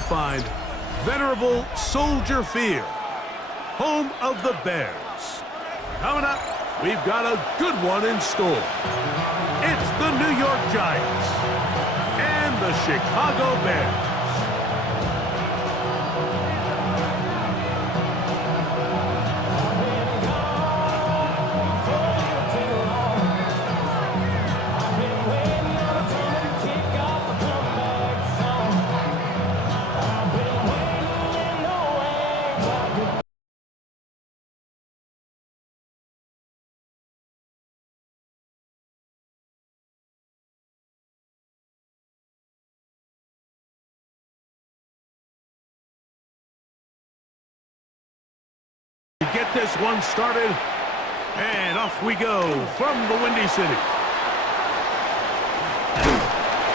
we find venerable Soldier Field, home of the Bears. Coming up, we've got a good one in store. It's the New York Giants and the Chicago Bears. Get this one started, and off we go from the Windy City.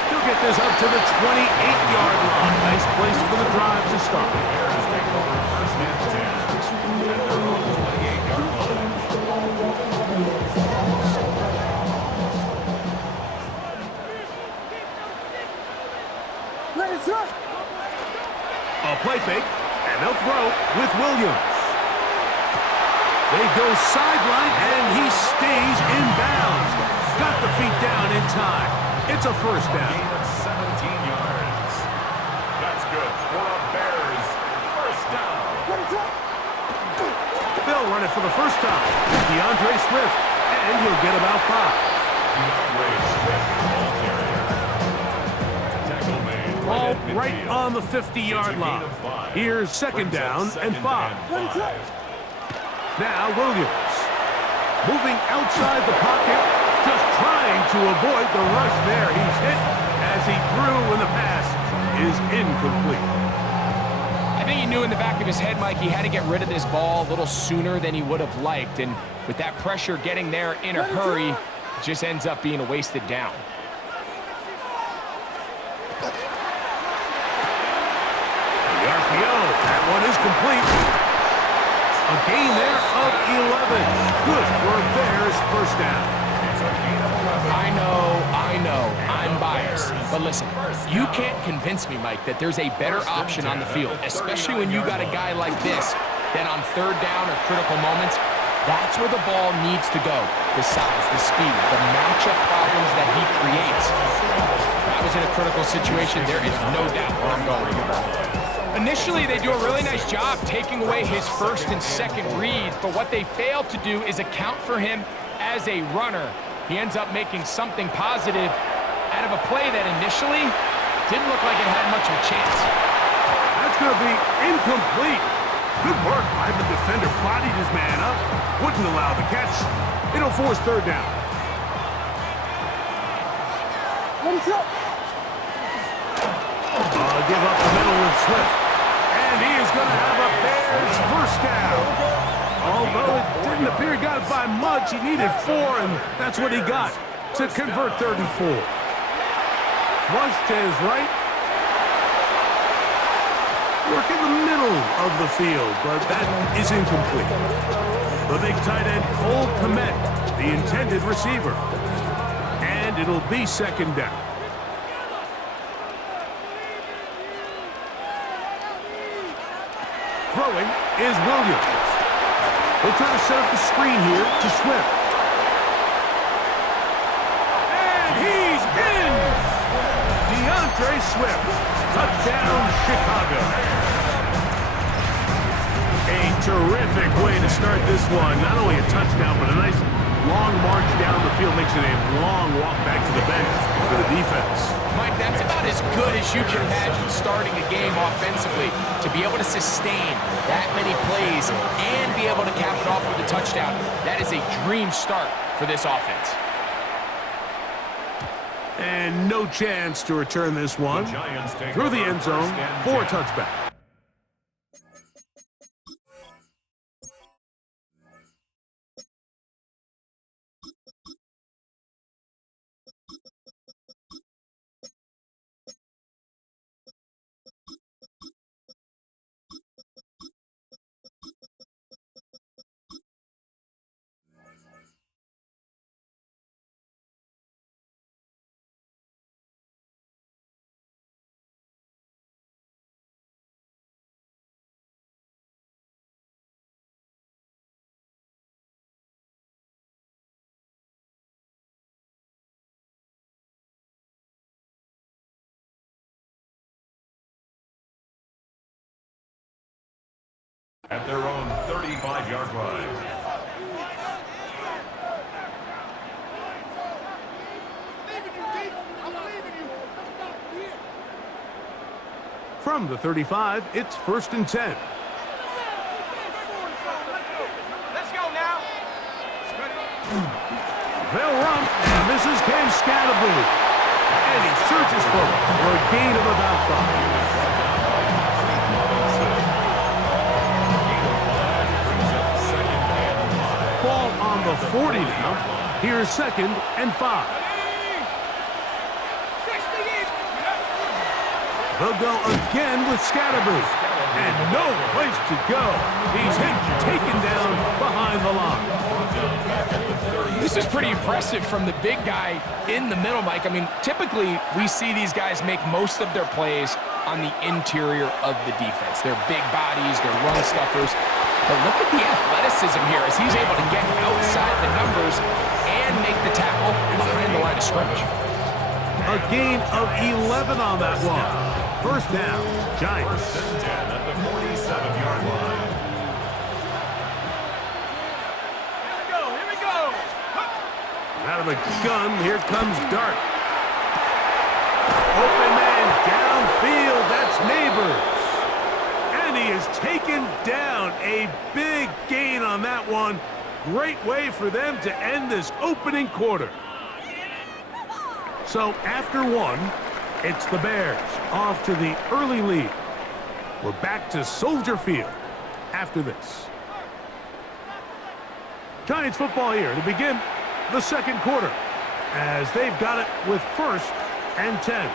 He'll get this up to the 28-yard line. Nice place for the drive to start. Bears take over first and 10 at their own 28-yard line. A play fake, and they'll throw with Williams. They go sideline, and he stays in bounds. Got the feet down in time. It's a first down. Gain of 17 yards. That's good for the Bears. First down. They'll run it for the first time. DeAndre Swift, and he'll get about 5. DeAndre Swift, ball carrier. Tackle made. Ball at right midfield. on the 50-yard line. Here's second down and 5. Now Williams, moving outside the pocket, just trying to avoid the rush there. He's hit as he threw, and the pass is incomplete. I think he knew in the back of his head, Mike, he had to get rid of this ball a little sooner than he would have liked. And with that pressure getting there in a hurry, it just ends up being a wasted down. The RPO, that one is complete. A gain there of 11. Good for Bears first down. It's a gain of 11. I know, I'm biased. But listen, you can't convince me, Mike, that there's a better option on the field, especially when you got a guy like this, then on third down or critical moments, that's where the ball needs to go. The size, the speed, the matchup problems that he creates. If I was in a critical situation, there is no doubt where I'm going with the ball. Initially, they do a really nice job taking away his first and second reads, but what they fail to do is account for him as a runner. He ends up making something positive out of a play that initially didn't look like it had much of a chance. That's going to be incomplete. Good work by the defender. Bodied his man up. Wouldn't allow the catch. It'll force third down. Give up the middle with Swift. And he is going to have a Bears first down. Although it didn't appear he got it by much, he needed 4, and that's what he got to convert 3rd and 4. Flush to his right. Work in the middle of the field, but that is incomplete. The big tight end, Cole Kmet, the intended receiver. And it'll be second down. Throwing is Williams. He'll try to set up the screen here to Swift. And he's in! DeAndre Swift. Touchdown, Chicago. A terrific way to start this one. Not only a touchdown, but a nice long march down the field. Makes it a long walk back to the bench for the defense. Mike, that's about as good as you can imagine starting a game offensively. To be able to sustain that many plays and be able to cap it off with a touchdown, that is a dream start for this offense. And no chance to return this one through the end zone for a touchback. at their own 35-yard line. From the 35, it's 1st and 10. Let's go now. They'll run, and this is Cam Scatterboo. And he searches for it for a gain of about 5. Ball on the 40 now. Here's 2nd and 5. They'll go again with Scatterboo. And no place to go. He's hit, taken down behind the line. This is pretty impressive from the big guy in the middle, Mike. I mean, typically we see these guys make most of their plays on the interior of the defense. They're big bodies, they're run stuffers. But look at the athleticism here as he's able to get outside the numbers and make the tackle behind the line of scrimmage. A gain of 11 on that one. 1st down, Giants. 1st and 10 at the 47-yard line. Here we go. Out of the gun, here comes Dart. Open man downfield, that's Neighbors. And he is taken down. A big gain on that one. Great way for them to end this opening quarter. So after one, it's the Bears off to the early lead. We're back to Soldier Field after this. Giants football here to begin the 2nd quarter as they've got it with 1st and 10.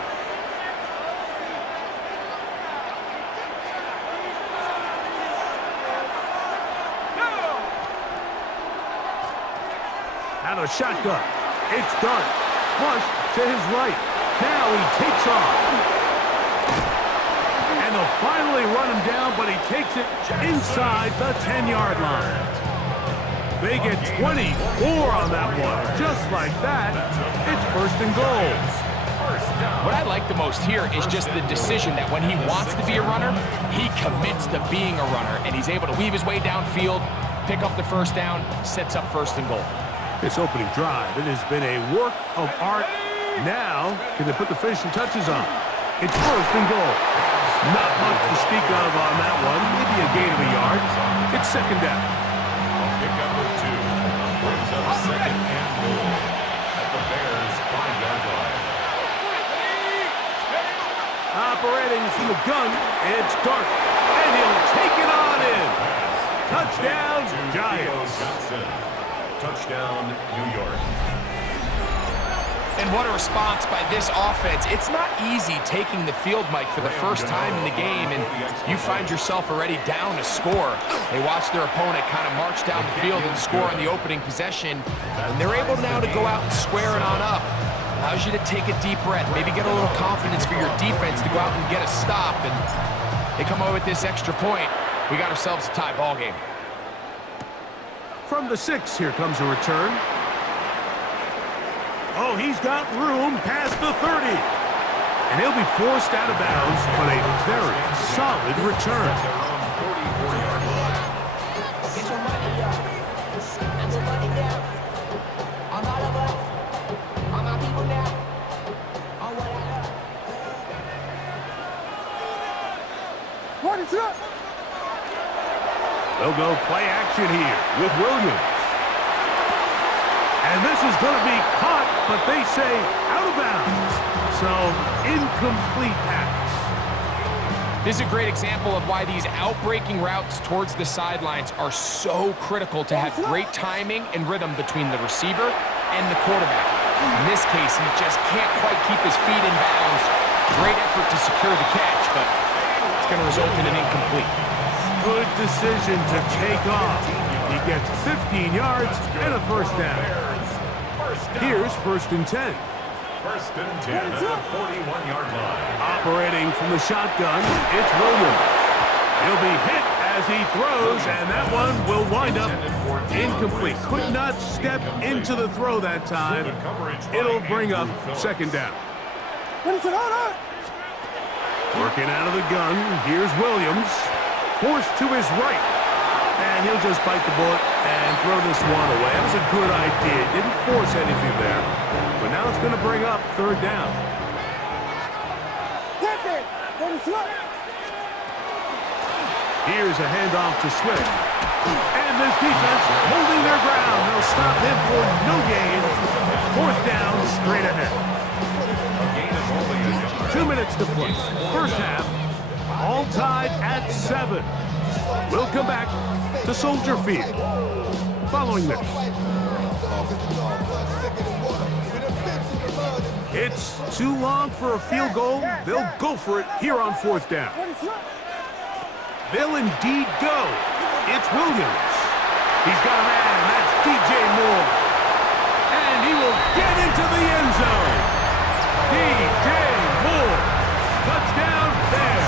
Out of shotgun. It's Dart. Flush to his right. Now he takes off. And they'll finally run him down, but he takes it inside the 10-yard line. They get 24 on that one. Just like that, it's 1st and goal. What I like the most here is just the decision that when he wants to be a runner, he commits to being a runner, and he's able to weave his way downfield, pick up the 1st down, sets up 1st and goal. This opening drive, it has been a work of art. Now, can they put the finishing touches on? It's 1st and goal. Not much to speak of on that one. Maybe a gain of a yard. It's 2nd down. Pick up with 2. Brings up 2nd and goal at the Bears' 5-yard line. Operating from the gun, it's Dart. And he'll take it on in. Touchdown, Giants. Touchdown, New York. And what a response by this offense. It's not easy taking the field, Mike, for the first time in the game, and you find yourself already down to score. They watch their opponent kind of march down the field and score on the opening possession, and they're able now to go out and square it on up. Allows you to take a deep breath, maybe get a little confidence for your defense to go out and get a stop, and they come away with this extra point. We got ourselves a tie ball game. From the 6, here comes a return. Oh, he's got room past the 30. And he'll be forced out of bounds, but a very solid return. Get your money up. Get your money down. I'm all of us. All my people now. On what I love. What is up? They'll go play action here with Williams. And this is going to be caught, but they say out of bounds. So, incomplete pass. This is a great example of why these out-breaking routes towards the sidelines are so critical to have great timing and rhythm between the receiver and the quarterback. In this case, he just can't quite keep his feet in bounds. Great effort to secure the catch, but it's going to result in an incomplete. Good decision to take off. He gets 15 yards and a 1st down. Here's 1st and 10. 1st and 10 at the 41-yard line. Operating from the shotgun, it's Williams. He'll be hit as he throws, and that one will wind up incomplete. Could not step into the throw that time. It'll bring up 2nd down. Working out of the gun, here's Williams. Forced to his right. And he'll just bite the bullet and throw this one away. That was a good idea. Didn't force anything there. But now it's going to bring up third down. Here's a handoff to Swift. And this defense holding their ground. They'll stop him for no gain. Fourth down, straight ahead. 2 minutes to play. First half, all tied at 7. We'll come back to Soldier Field following this. It's too long for a field goal. They'll go for it here on fourth down. They'll indeed go. It's Williams. He's got a man. That's DJ Moore. And he will get into the end zone. DJ Moore. Touchdown there.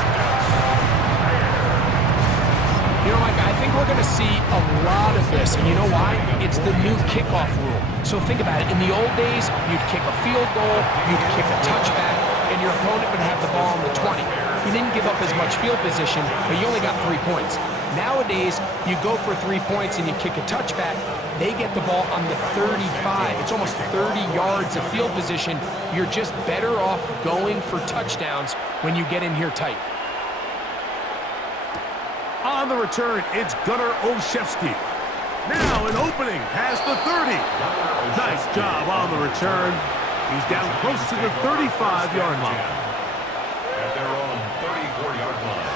You know, Mike, I think we're going to see a lot of this, and you know why? It's the new kickoff rule. So think about it. In the old days, you'd kick a field goal, you'd kick a touchback, and your opponent would have the ball on the 20. You didn't give up as much field position, but you only got 3 points. Nowadays, you go for 3 points and you kick a touchback, they get the ball on the 35. It's almost 30 yards of field position. You're just better off going for touchdowns when you get in here tight. On the return, it's Gunnar Olszewski. Now an opening past the 30. Nice job on the return. He's down close to the 35-yard line. At their own 34-yard line.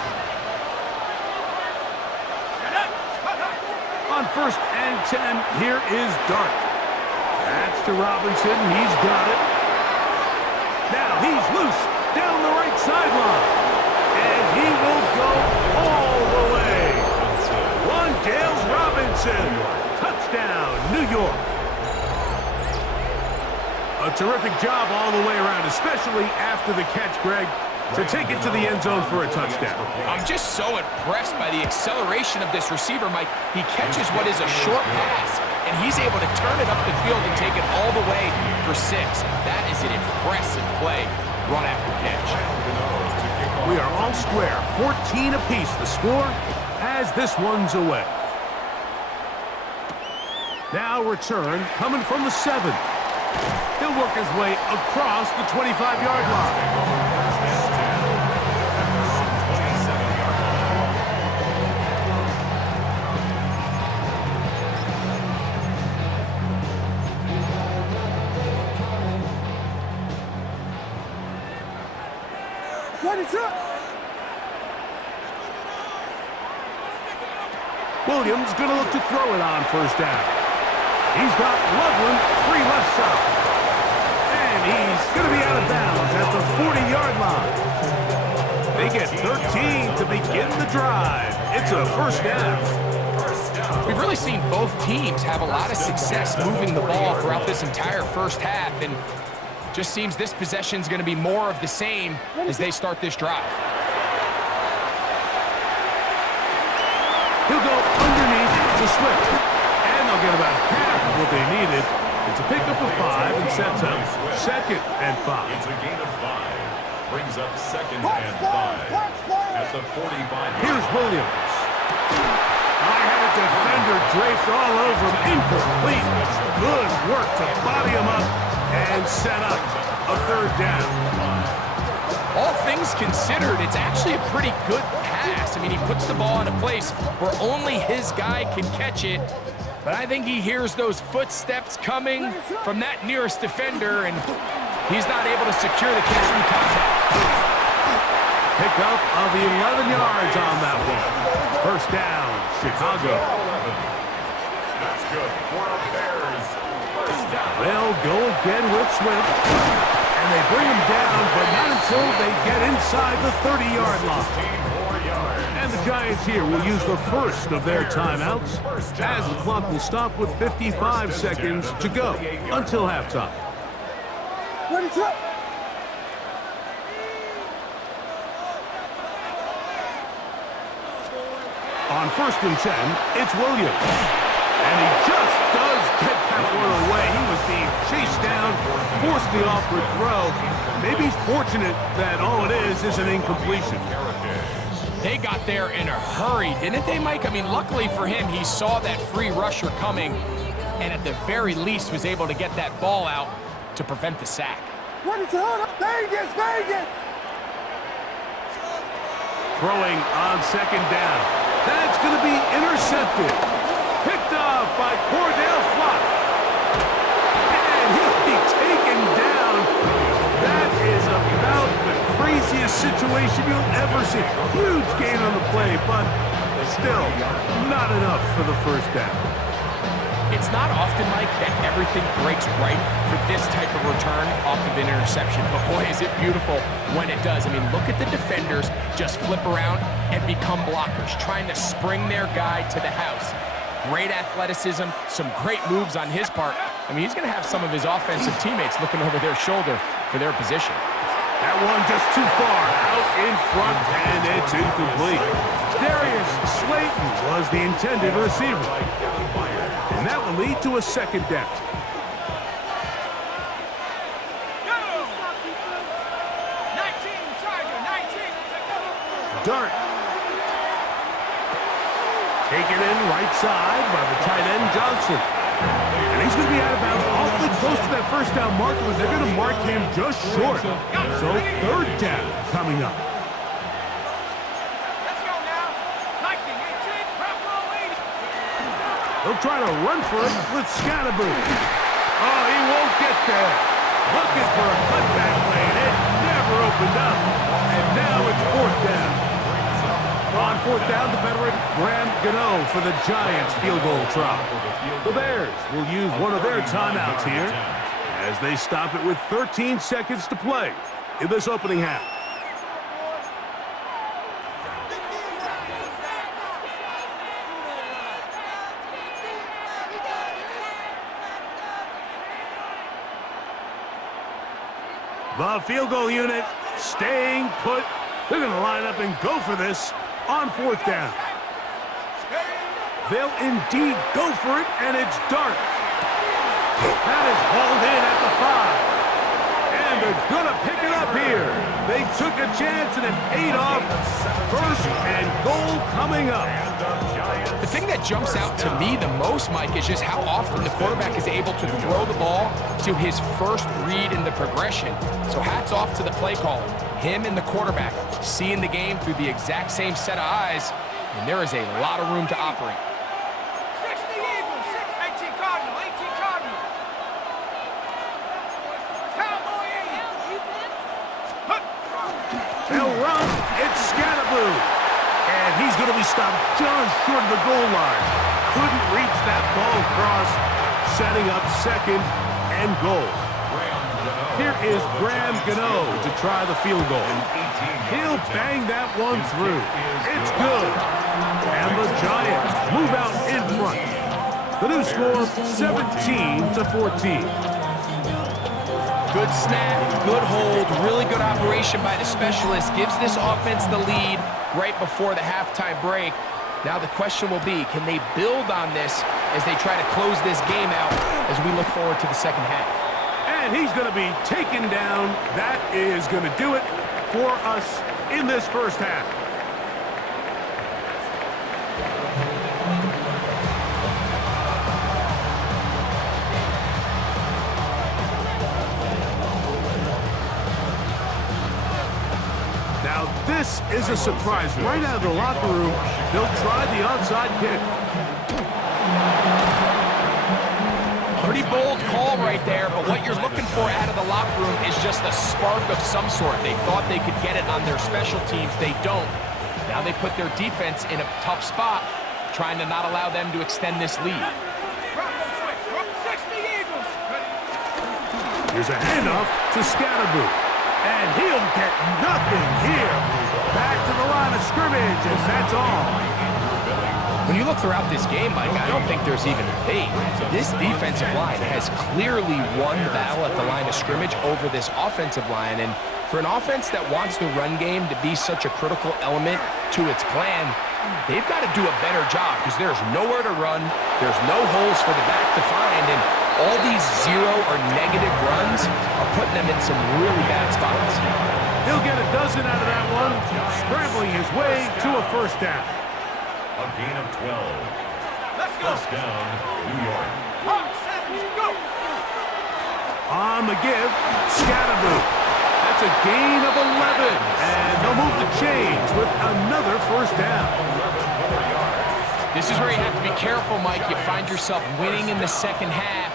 On first and 10, here is Dart. That's to Robinson. He's got it. Now he's loose down the right sideline. And he will go all the way. Gales Robinson. Touchdown, New York. A terrific job all the way around, especially after the catch, Greg, to take it to the end zone for a touchdown. I'm just so impressed by the acceleration of this receiver, Mike. He catches what is a short pass, and he's able to turn it up the field and take it all the way for 6. That is an impressive play, run after catch. We are all square, 14 apiece the score as this one's away. Now return coming from the 7. He'll work his way across the 25-yard line. What is up? Williams going to look to throw it on first down. He's got Loveland free left side. And he's going to be out of bounds at the 40-yard line. They get 13 to begin the drive. It's a first down. We've really seen both teams have a lot of success moving the ball throughout this entire first half, and just seems this possession's going to be more of the same as they start this drive. He'll go underneath to Swift, and they'll get about half of what they needed. It's a pickup of 5 and sets up 2nd and 5. It's a gain of 5. Brings up 2nd and 5 at the 45. Here's Williams. I had a defender draped all over him. Incomplete. Good work to body him up and set up a third down. All things considered, it's actually a pretty good pass. I mean, he puts the ball in a place where only his guy can catch it. But I think he hears those footsteps coming from that nearest defender, and he's not able to secure the catch from contact. Pickup of 11 yards on that one. First down, Chicago. That's good for the Bears. First down. They'll go again with Swift. And they bring him down, but not until they get inside the 30-yard line. And the Giants here will use the first of their timeouts, as the clock will stop with 55 seconds to go until halftime. What is up? On first and 10, it's Williams. And he just does get that one away. He was being chased down, forced the awkward throw. Maybe he's fortunate that all it is an incompletion. They got there in a hurry, didn't they, Mike? I mean, luckily for him, he saw that free rusher coming and at the very least was able to get that ball out to prevent the sack. What is on? Vegas, Vegas! Throwing on second down. That's going to be intercepted. Picked off by Cordell Flott. And he'll be taken down. That is about the craziest situation you'll ever see. Huge gain on the play, but still not enough for the first down. It's not often, Mike, that everything breaks right for this type of return off of an interception. But boy, is it beautiful when it does. I mean, look at the defenders just flip around and become blockers, trying to spring their guy to the house. Great athleticism, some great moves on his part. I mean, he's going to have some of his offensive teammates looking over their shoulder for their position. That one just too far out in front, and it's incomplete. Darius Slayton was the intended receiver. And that will lead to a second down. Dart. Taken in right side by the tight end, Johnson. And he's going to be out of bounds awfully close to that first down marker, but they're going to mark him just short. So third down coming up. He'll try to run for it with Scatterboo. Oh, he won't get there. Looking for a cutback lane. It never opened up. And now it's fourth down. On fourth down, the veteran Graham Gano for the Giants field goal try. The Bears will use one of their timeouts here as they stop it with 13 seconds to play in this opening half. The field goal unit staying put. They're going to line up and go for this on fourth down. They'll indeed go for it, and it's Dart. That is hauled in at the 5. And they're going to pick it up here. They took a chance, and it paid off. First and goal coming up. The thing that jumps out to me the most, Mike, is just how often the quarterback is able to throw the ball to his first read in the progression. So hats off to the play caller. Him and the quarterback seeing the game through the exact same set of eyes, and there is a lot of room to operate. 60 Eagles, 18 Cardinal, 18 Cardinal. Cowboy 80. They'll run. It's Scatterboo. And he's going to be stopped just short of the goal line. Couldn't reach that ball across, setting up second and goal. Here is Graham Gano to try the field goal. He'll bang that one through. It's good. And the Giants move out in front. The new score, 17-14. Good snap, good hold, really good operation by the specialist. Gives this offense the lead right before the halftime break. Now the question will be, can they build on this as they try to close this game out as we look forward to the second half? And he's going to be taken down. That is going to do it for us in this first half. Now this is a surprise. Right out of the locker room, they'll try the onside kick. Pretty bold call right there, but what you're looking for out of the locker room is just a spark of some sort. They thought they could get it on their special teams. They don't. Now they put their defense in a tough spot, trying to not allow them to extend this lead. Here's a handoff to Scatterboo. And he'll get nothing here. Back to the line of scrimmage, and that's all. When you look throughout this game, Mike, I don't think there's even a debate. This defensive line has clearly won the battle at the line of scrimmage over this offensive line. And for an offense that wants the run game to be such a critical element to its plan, they've got to do a better job because there's nowhere to run. There's no holes for the back to find. And all these zero or negative runs are putting them in some really bad spots. He'll get a dozen out of that one, scrambling his way to a first down. A gain of 12. Let's go. First down, New York. Go. On the give, Scatterboo. That's a gain of 11. And they'll move the chains with another first down. This is where you have to be careful, Mike. You find yourself winning in the second half.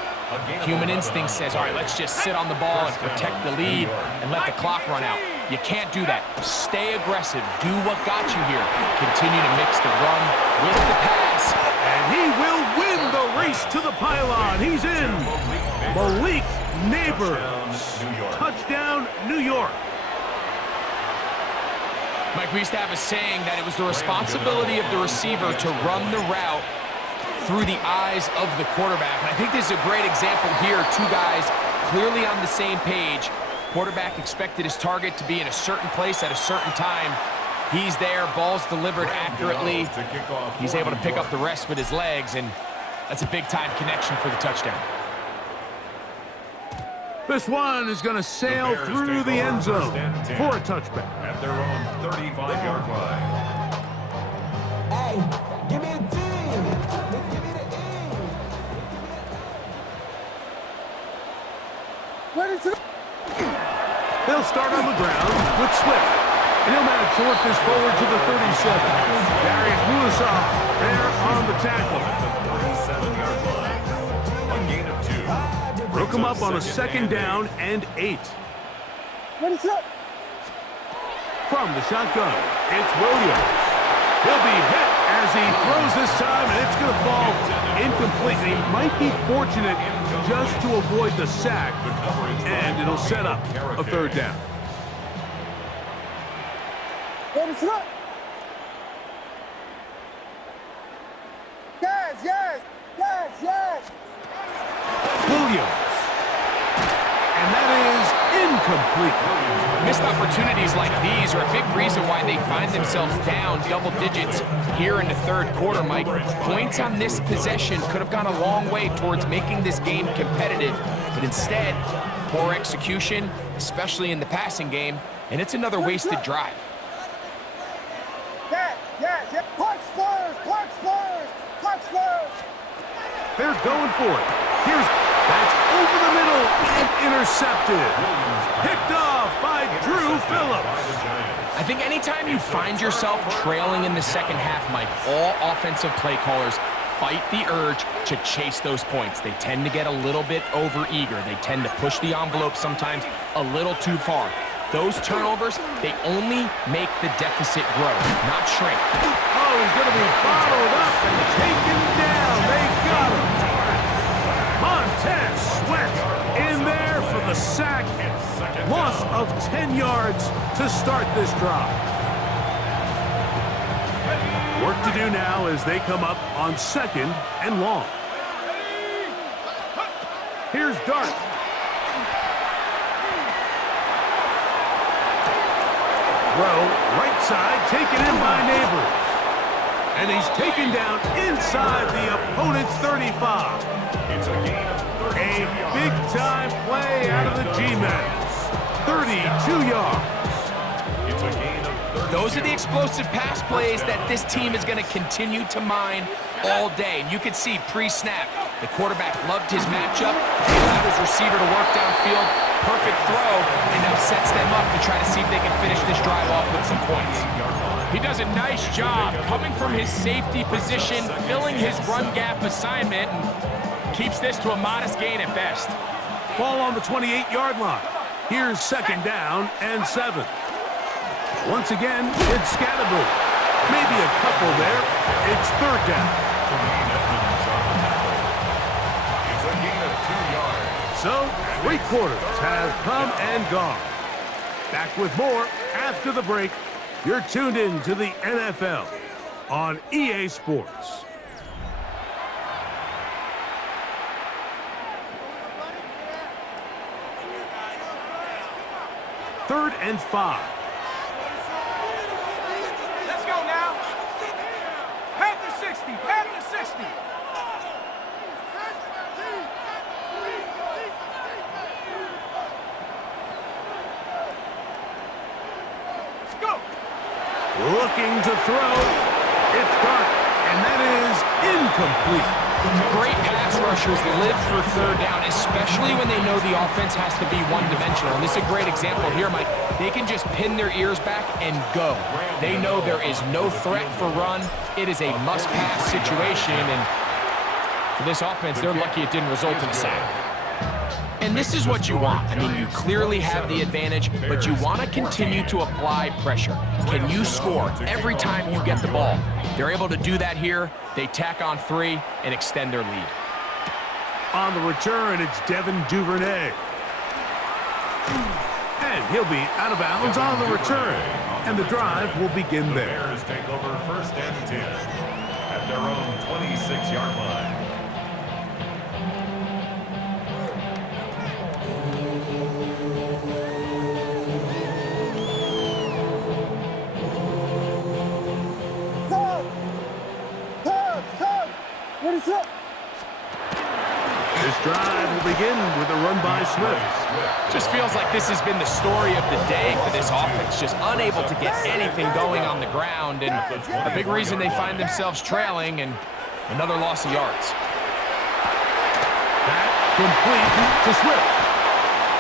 Human instinct says, all right, let's just sit on the ball and protect the lead and let the clock run out. You can't do that. Stay aggressive. Do what got you here. Continue to mix the run with the pass. And he will win the race to the pylon. He's in. Malik Neighbors. Touchdown, New York. Mike, we used to have a saying that it was the responsibility of the receiver to run the route through the eyes of the quarterback. And I think this is a great example here. Two guys clearly on the same page. Quarterback expected his target to be in a certain place at a certain time. He's there, ball's delivered accurately. He's able to pick up the rest with his legs, and that's a big-time connection for the touchdown. This one is going to sail through the end zone for a touchback. At their own 35-yard line. Hey, give me a D. Give me the E. What is it? They'll start on the ground with Swift. And he'll manage to work this forward to the 37. Darius Musa there on the tackle. A gain of 2. Broke him up on a second down and 8. What is up? From the shotgun, it's Williams. He'll be hit as he throws this time, and it's going to fall incomplete. And he might be fortunate just to avoid the sack, and it'll set up a third down. What is up? Yes. Williams. And that is incomplete. Missed opportunities like these are a big reason why they find themselves down double digits here in the third quarter, Mike. Points on this possession could have gone a long way towards making this game competitive, but instead, poor execution, especially in the passing game, and it's another wasted drive. Yes. Punch Spurs. They're going for it. That's over the middle and intercepted. Picked off by Drew Phillips. I think anytime you find yourself trailing in the second half, Mike, all offensive play callers fight the urge to chase those points. They tend to get a little bit over-eager. They tend to push the envelope sometimes a little too far. Those turnovers, they only make the deficit grow, not shrink. Oh, he's going to be bottled up and taken down. They got him. Montez Sweat in there for the sack. Loss of 10 yards to start this drive. Work to do now as they come up on second and long. Here's Dart. Throw, right side, taken in by Neighbors. And he's taken down inside the opponent's 35. It's a gain of 32 A big-time play out of the G-Men. 32 yards. It's a gain of 32. Those are the explosive pass plays that this team is going to continue to mine all day. And you can see pre-snap, the quarterback loved his matchup. He allowed his receiver to work downfield. Perfect throw, and now sets them up to try to see if they can finish this drive off with some points. He does a nice job coming from his safety position, filling his run gap assignment, and keeps this to a modest gain at best. Ball on the 28-yard line. Here's second down and 7. Once again, it's Scatterboo. Maybe a couple there. It's third down. It's a gain of 2 yards. So, 3 quarters have come and gone. Back with more after the break. You're tuned in to the NFL on EA Sports. Third and 5. Let's go now. Panther 60. looking to throw. It's Dart, and that is incomplete. Great pass rushers live for third down, especially when they know the offense has to be one-dimensional. And this is a great example here, Mike. They can just pin their ears back and go. They know there is no threat for run. It is a must-pass situation, and for this offense, they're lucky it didn't result in a sack. And this is what you want. I mean, you clearly have the advantage, but you want to continue to apply pressure. Can you score every time you get the ball? They're able to do that here. They tack on 3 and extend their lead. On the return, it's Devin Duvernay. And he'll be out of bounds on the return. And the drive will begin there. The Bears take over 1st and 10 at their own 26-yard line. This drive will begin with a run by Swift. Just feels like this has been the story of the day for this offense, just unable to get anything going on the ground, and a big reason they find themselves trailing, and another loss of yards. That complete to Swift.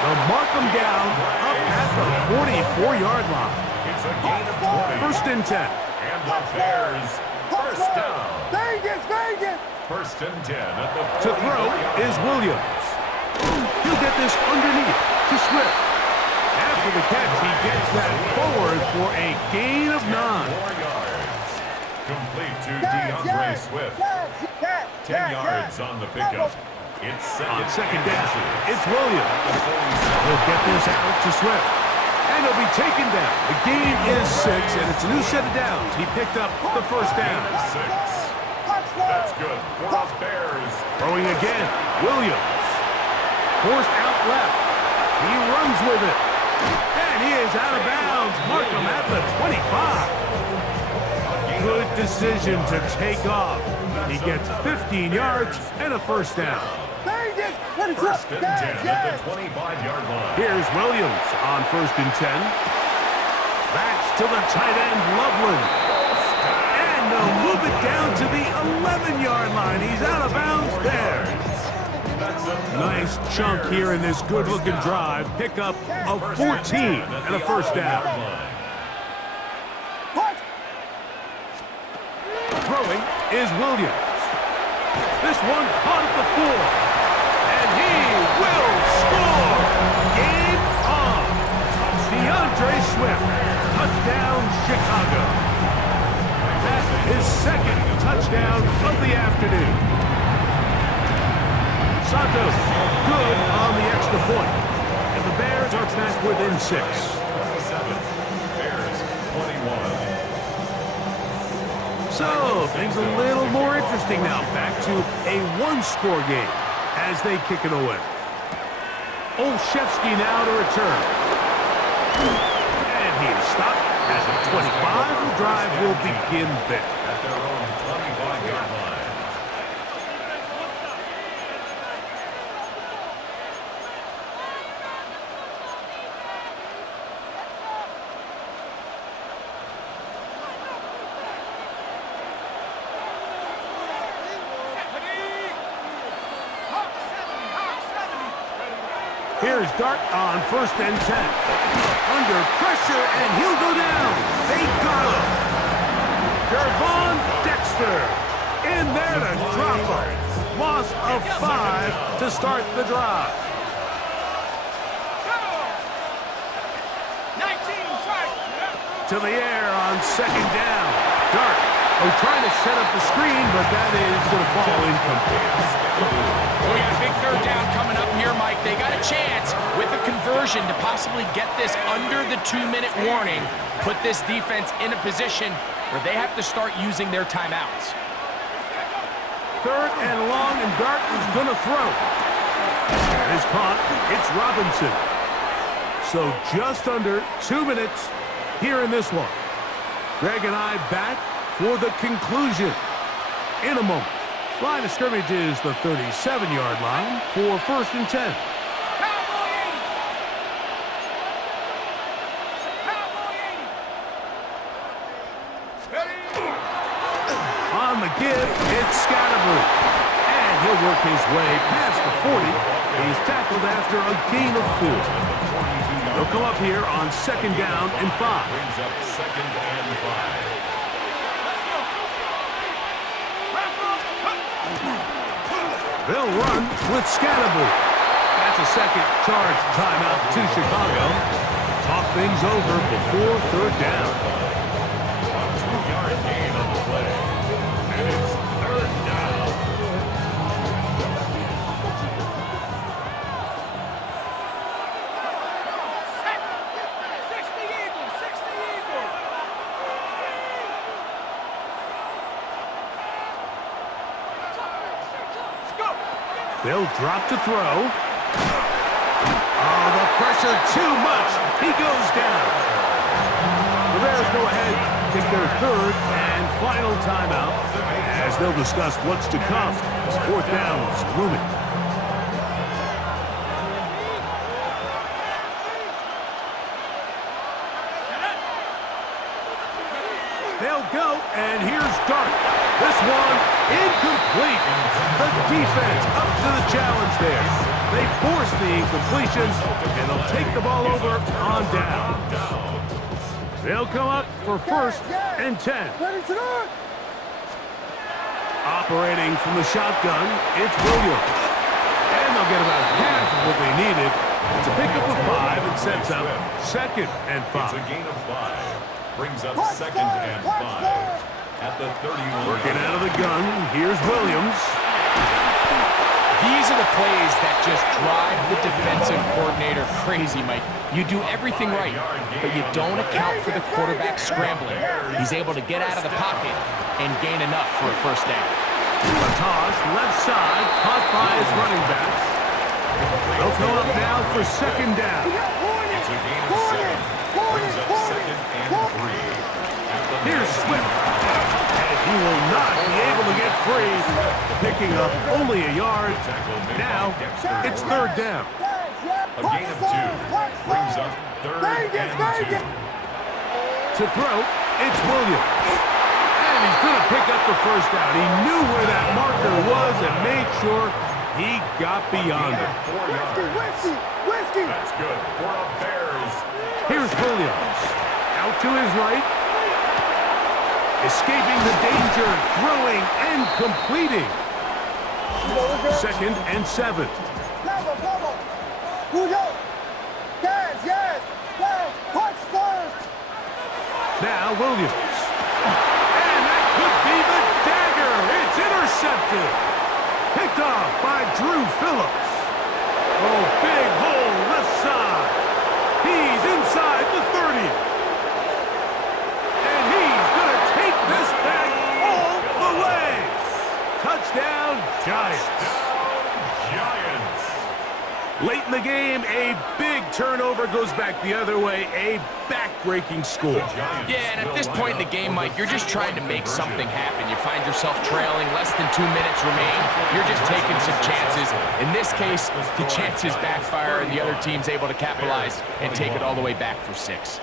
They'll mark them down up at the 44-yard line. It's a gain of 20. 1st and 10. And the Bears, 1st down. Vegas! 1st and 10 at the To throw is Williams. He'll get this underneath to Swift. After the catch, he gets that forward for a gain of 9. 4 yards. Complete to DeAndre Swift. 10 yards on the pickup. It's On 2nd down, it's Williams. He'll get this out to Swift. And he'll be taken down. The gain is 6, and it's a new set of downs. He picked up the 1st down. 6. That's good for the Bears. Throwing again, Williams. Forced out left. He runs with it. And he is out of bounds. Mark him at the 25. Good decision to take off. He gets 15 yards and a 1st down. 1st and 10 at the 25-yard line. Here's Williams on 1st and 10. Backs to the tight end, Loveland. And they'll move it down to the 11-yard line. He's out of bounds there. Nice chunk here in this good-looking drive. Pickup of 14 and a 1st down. Throwing is Williams. This one caught at the 4. And he will score. Game on. DeAndre Swift. Touchdown, Chicago. That's his 2nd touchdown of the afternoon. Santos, good on the extra point. And the Bears are back within 6. 27. Bears 21. So, things a little more interesting now. Back to a 1-score game as they kick it away. Olszewski now to return. And he is stopped at the 25. The drive will begin there. At their own 25-yard line. Here's Dart on 1st and 10. Under pressure, and he'll go down. They got him. Gervon Dexter in there to drop him. Loss of 5 to start the drive. 19, To the air on 2nd down. Dart, trying to set up the screen, but that is going to fall incomplete. We got a big 3rd down coming up here, Mike. They got a chance with a conversion to possibly get this under the 2-minute warning, put this defense in a position where they have to start using their timeouts. 3rd and long, and Dart is going to throw. And is caught. It's Robinson. So just under 2 minutes here in this one. Greg and I back for the conclusion in a moment. Line of scrimmage is the 37-yard line for 1st and 10. give. It's Scatterboot. And he'll work his way past the 40. He's tackled after a gain of 4. They'll come up here on 2nd down and 5. Brings up 2nd and 5. They'll run with Scatterboot. That's a second charge timeout to Chicago. Talk things over before 3rd down. A 2-yard gain on the play. And it's 3rd down. They'll drop to throw. Oh, the pressure too much. He goes down. The Bears go ahead, take their 3rd and final timeout as they'll discuss what's to come as 4th down is looming. They'll go, and here's Dart. This one incomplete. The defense up to the challenge there. They force the incompletion, and they'll take the ball over on down. They'll come up for 1st and 10. Operating from the shotgun, it's Williams. And they'll get about half of what they needed to pick up a 5 and sets up 2nd and 5. It's a gain of 5. Brings up 2nd and 5. At the 31. Working out of the gun, here's Williams. These are the plays that just drive the defensive coordinator crazy, Mike. You do everything right, but you don't account for the quarterback scrambling. He's able to get out of the pocket and gain enough for a 1st down. A toss, left side, caught by his running back. They'll come up now for 2nd down. It's a gain of 7. Brings up 2nd and 3. Here's Swift. And he will not be able to get free, picking up only a yard. Now, it's 3rd down. A gain of 2. Brings up 3rd and 2. To throw, it's Williams. And he's going to pick up the 1st down. He knew where that marker was and made sure he got beyond it. 4 yards. That's good for the Bears. Here's Williams. Out to his right. Escaping the danger, throwing and completing. 2nd and 7. Now Williams. And that could be the dagger. It's intercepted. Picked off by Drew Phillips. Oh, big hole left side. He's inside the 30. And he's going to take this back all the way. Touchdown, Giants. Giants. Late in the game, a big turnover goes back the other way. A back-breaking score. Yeah, and at this point in the game, Mike, you're just trying to make something happen. You find yourself trailing, less than 2 minutes remain. You're just taking some chances. In this case, the chances backfire, and the other team's able to capitalize and take it all the way back for 6.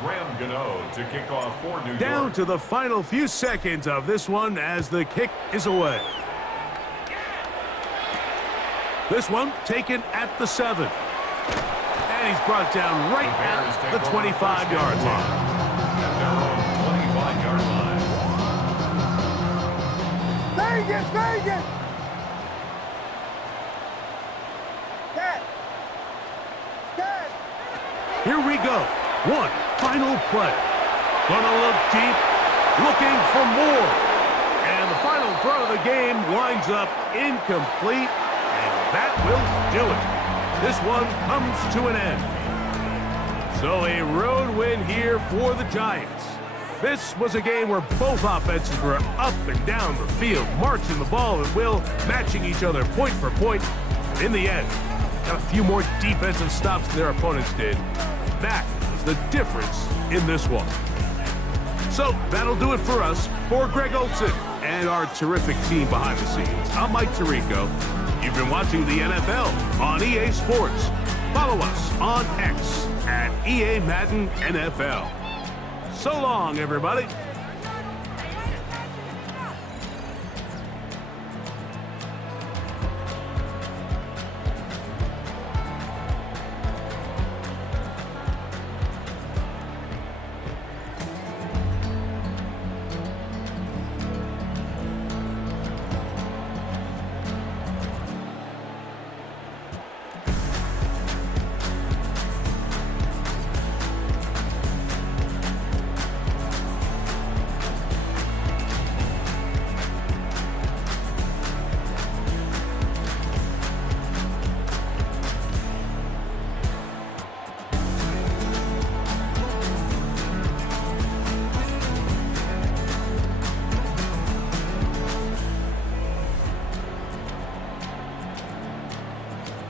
Graham Gano to kick off for New York. Down to the final few seconds of this one as the kick is away. This one taken at the 7. And he's brought down right at the 25-yard line. At their own 25-yard line. Vegas! Here we go. One final play. Gonna look deep, looking for more. And the final throw of the game winds up incomplete, and that will do it. This one comes to an end. So a road win here for the Giants. This was a game where both offenses were up and down the field, marching the ball at will, matching each other point for point. And in the end, got a few more defensive stops than their opponents did. That is the difference in this one. So that'll do it for us. For Greg Olson and our terrific team behind the scenes, I'm Mike Tirico. You've been watching the NFL on EA Sports. Follow us on X at EA Madden NFL. So long, everybody.